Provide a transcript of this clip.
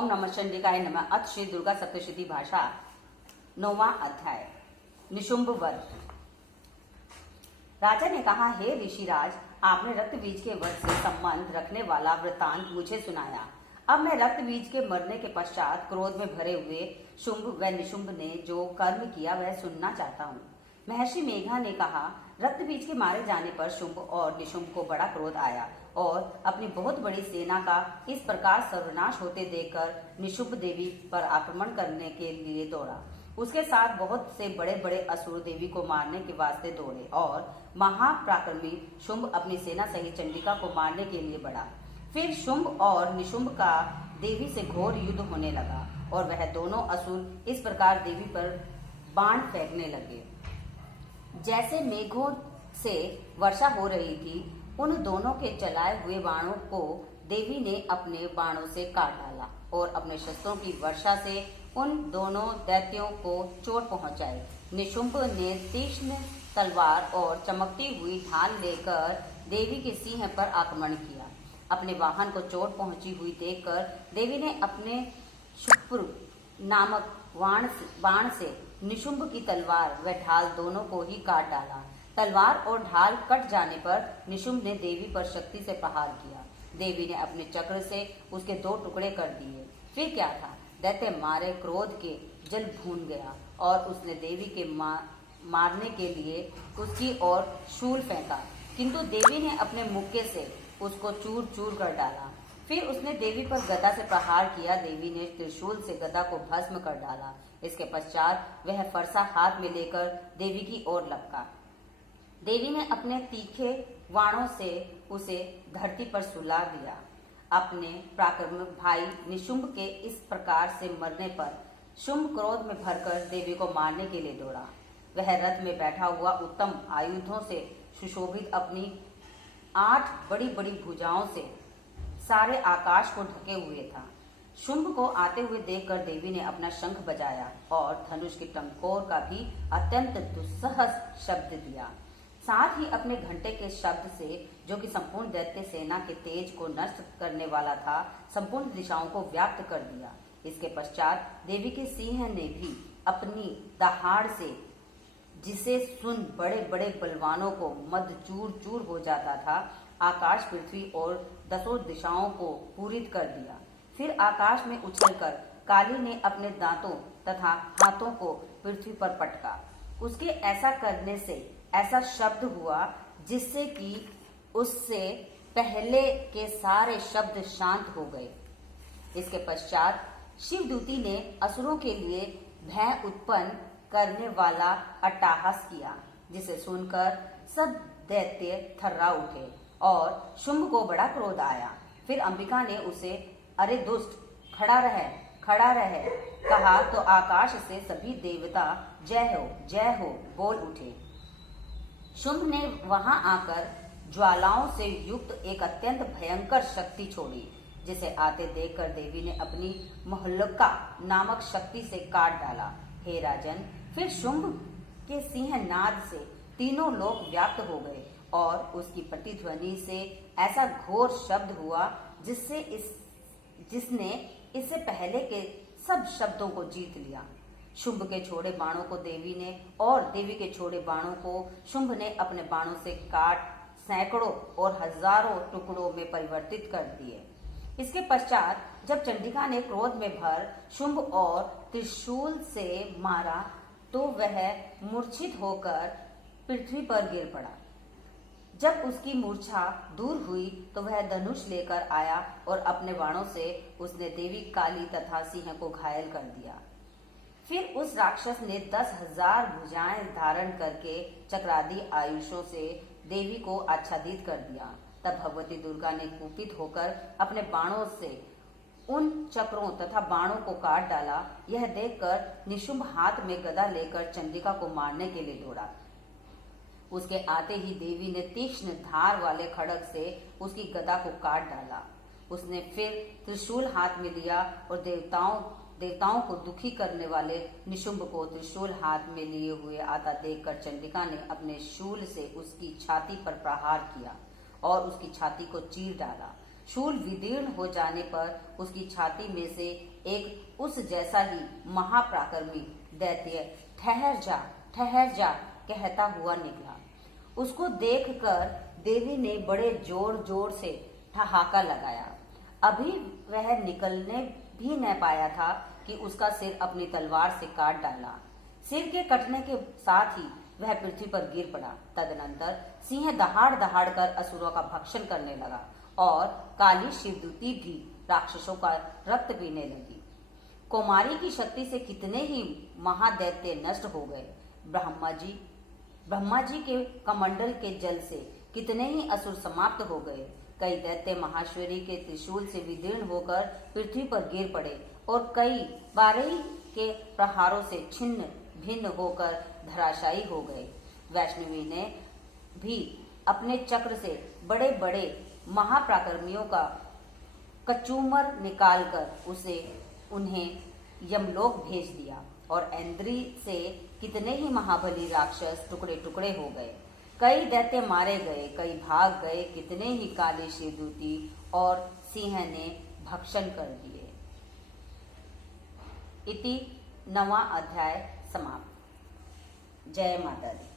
ओम नमः चंडिकाय नमः। अथ श्री दुर्गा सप्तशती भाषा 9वां अध्याय। निशुंभ वध। राजा ने कहा, हे ऋषिराज, आपने रक्त बीज के वध से संबंध रखने वाला वृतांत मुझे सुनाया। अब मैं रक्त बीज के मरने के पश्चात क्रोध में भरे हुए शुंभ व निशुंभ ने जो कर्म किया वह सुनना चाहता हूँ। महर्षि मेघा ने कहा, रक्त बीज के मारे जाने पर शुंभ और निशुंभ को बड़ा क्रोध आया और अपनी बहुत बड़ी सेना का इस प्रकार सर्वनाश होते देखकर निशुंभ देवी पर आक्रमण करने के लिए दौड़ा। उसके साथ बहुत से बड़े बड़े असुर देवी को मारने के वास्ते दौड़े और महापराक्रमी शुंभ अपनी सेना सहित चंडिका को मारने के लिए बढ़ा। फिर शुंभ और निशुंभ का देवी से घोर युद्ध होने लगा और वह दोनों असुर इस प्रकार देवी पर बाण फेंकने लगे जैसे मेघों से वर्षा हो रही थी। उन दोनों के चलाए हुए बाणों को देवी ने अपने बाणों से काट डाला और अपने शस्त्रों की वर्षा से उन दोनों दैत्यों को चोट पहुंचाई। निशुंभ ने तीक्ष्ण तलवार और चमकती हुई ढाल लेकर देवी के सिंह पर आक्रमण किया। अपने वाहन को चोट पहुंची हुई देखकर देवी ने अपने शुक्र नामक बाण से निशुंभ की तलवार व ढाल दोनों को ही काट डाला। तलवार और ढाल कट जाने पर निशुंभ ने देवी पर शक्ति से प्रहार किया। देवी ने अपने चक्र से उसके 2 टुकड़े कर दिए। फिर क्या था, दैत्य मारे क्रोध के जल भून गया और उसने देवी के मारने के लिए उसकी ओर शूल फेंका, किंतु देवी ने अपने मुक्के से उसको चूर चूर कर डाला। फिर उसने देवी पर गदा से प्रहार किया। देवी ने त्रिशूल से गदा को भस्म कर डाला। इसके पश्चात वह फरसा हाथ में लेकर देवी की ओर लपका। देवी ने अपने तीखे वाणों से उसे धरती पर सुला दिया। अपने पराक्रमी भाई निशुंभ के इस प्रकार से मरने पर शुंभ क्रोध में भरकर देवी को मारने के लिए दौड़ा। वह रथ में बैठा हुआ उत्तम आयुधों से सुशोभित अपनी 8 बड़ी बड़ी भुजाओं से सारे आकाश को ढके हुए था। शुंभ को आते हुए देखकर देवी ने अपना शंख बजाया और धनुष की टंकोर का भी अत्यंत दुस्सह शब्द दिया। साथ ही अपने घंटे के शब्द से, जो कि संपूर्ण दैत्य सेना के तेज को नष्ट करने वाला था, संपूर्ण दिशाओं को व्याप्त कर दिया। इसके पश्चात देवी के सिंह ने भी अपनी दहाड़ से, जिसे सुन बड़े बड़े बलवानों को मद चूर चूर हो जाता था, आकाश पृथ्वी और 10 दिशाओं को पूरित कर दिया। फिर आकाश में उछलकर काली ने अपने दांतों तथा हाथों को पृथ्वी पर पटका। उसके ऐसा करने से ऐसा शब्द हुआ जिससे कि उससे पहले के सारे शब्द शांत हो गए। इसके पश्चात शिवदूती ने असुरों के लिए भय उत्पन्न करने वाला अट्टहास किया, जिसे सुनकर सब दैत्य थर्रा उठे और शुंभ को बड़ा क्रोध आया। फिर अंबिका ने उसे, अरे दुष्ट, खड़ा रह कहा तो आकाश से सभी देवता जय हो बोल उठे। शुंभ ने वहां आकर ज्वालाओं से युक्त एक अत्यंत भयंकर शक्ति छोड़ी, जिसे आते देखकर देवी ने अपनी महल्लका नामक शक्ति से काट डाला। हे राजन, फिर शुंभ के सिंह नाद से तीनों लोक व्याप्त हो गए और उसकी प्रतिध्वनि से ऐसा घोर शब्द हुआ जिसने इससे पहले के सब शब्दों को जीत लिया। शुंभ के छोड़े बाणों को देवी ने और देवी के छोड़े बाणों को शुंभ ने अपने बाणों से काट सैकड़ों और हजारों टुकड़ों में परिवर्तित कर दिए। इसके पश्चात जब चंडिका ने क्रोध में भर शुंभ और त्रिशूल से मारा तो वह मूर्छित होकर पृथ्वी पर गिर पड़ा। जब उसकी मूर्छा दूर हुई तो वह धनुष लेकर आया और अपने बाणों से उसने देवी काली तथा सिंह को घायल कर दिया। फिर उस राक्षस ने 10,000 भुजाएं धारण करके चक्रादि आयुषों से देवी को आच्छादित कर दिया। तब भगवती दुर्गा ने कुपित होकर अपने बाणों से उन चक्रों तथा बाणों को काट डाला। यह देखकर निशुंभ हाथ में गदा लेकर चंडिका को मारने के लिए दौड़ा। उसके आते ही देवी ने तीक्ष्ण धार वाले खड्ग से उसकी गदा को काट डाला। उसने फिर त्रिशूल हाथ में लिया और देवताओं को दुखी करने वाले निशुंभ को त्रिशूल हाथ में लिए हुए आता देखकर चंडिका ने अपने शूल से उसकी छाती पर प्रहार किया और उसकी छाती को चीर डाला। शूल विदीर्ण हो जाने पर उसकी छाती में से एक उस जैसा ही महापराक्रमी दैत्य ठहर जा कहता हुआ निकला। उसको देखकर देवी ने बड़े जोर जोर से ठहाका लगाया। अभी वह निकलने भी न पाया था कि उसका सिर अपनी तलवार से काट डाला। सिर के कटने के साथ ही वह पृथ्वी पर गिर पड़ा। तदनंतर सिंह दहाड़ दहाड़ कर असुरों का भक्षण करने लगा और काली शिवदूती भी राक्षसों का रक्त पीने लगी। कौमारी की शक्ति से कितने ही महादैत्य नष्ट हो गए। ब्रह्मा जी के कमंडल के जल से कितने ही असुर समाप्त हो गए। कई दैत्य महाश्वरी के त्रिशूल से विदीर्ण होकर पृथ्वी पर गिर पड़े और कई बारही के प्रहारों से छिन्न भिन्न होकर धराशायी हो गए। वैष्णवी ने भी अपने चक्र से बड़े बड़े महापराक्रमियों का कचूमर निकालकर उन्हें यमलोक भेज दिया और इंद्री से कितने ही महाबली राक्षस टुकड़े टुकड़े हो गए। कई दैत्य मारे गए, कई भाग गए, कितने ही काली शिवदूती और सिंह ने भक्षण कर दिए। इति 9वां अध्याय समाप्त। जय माता दी।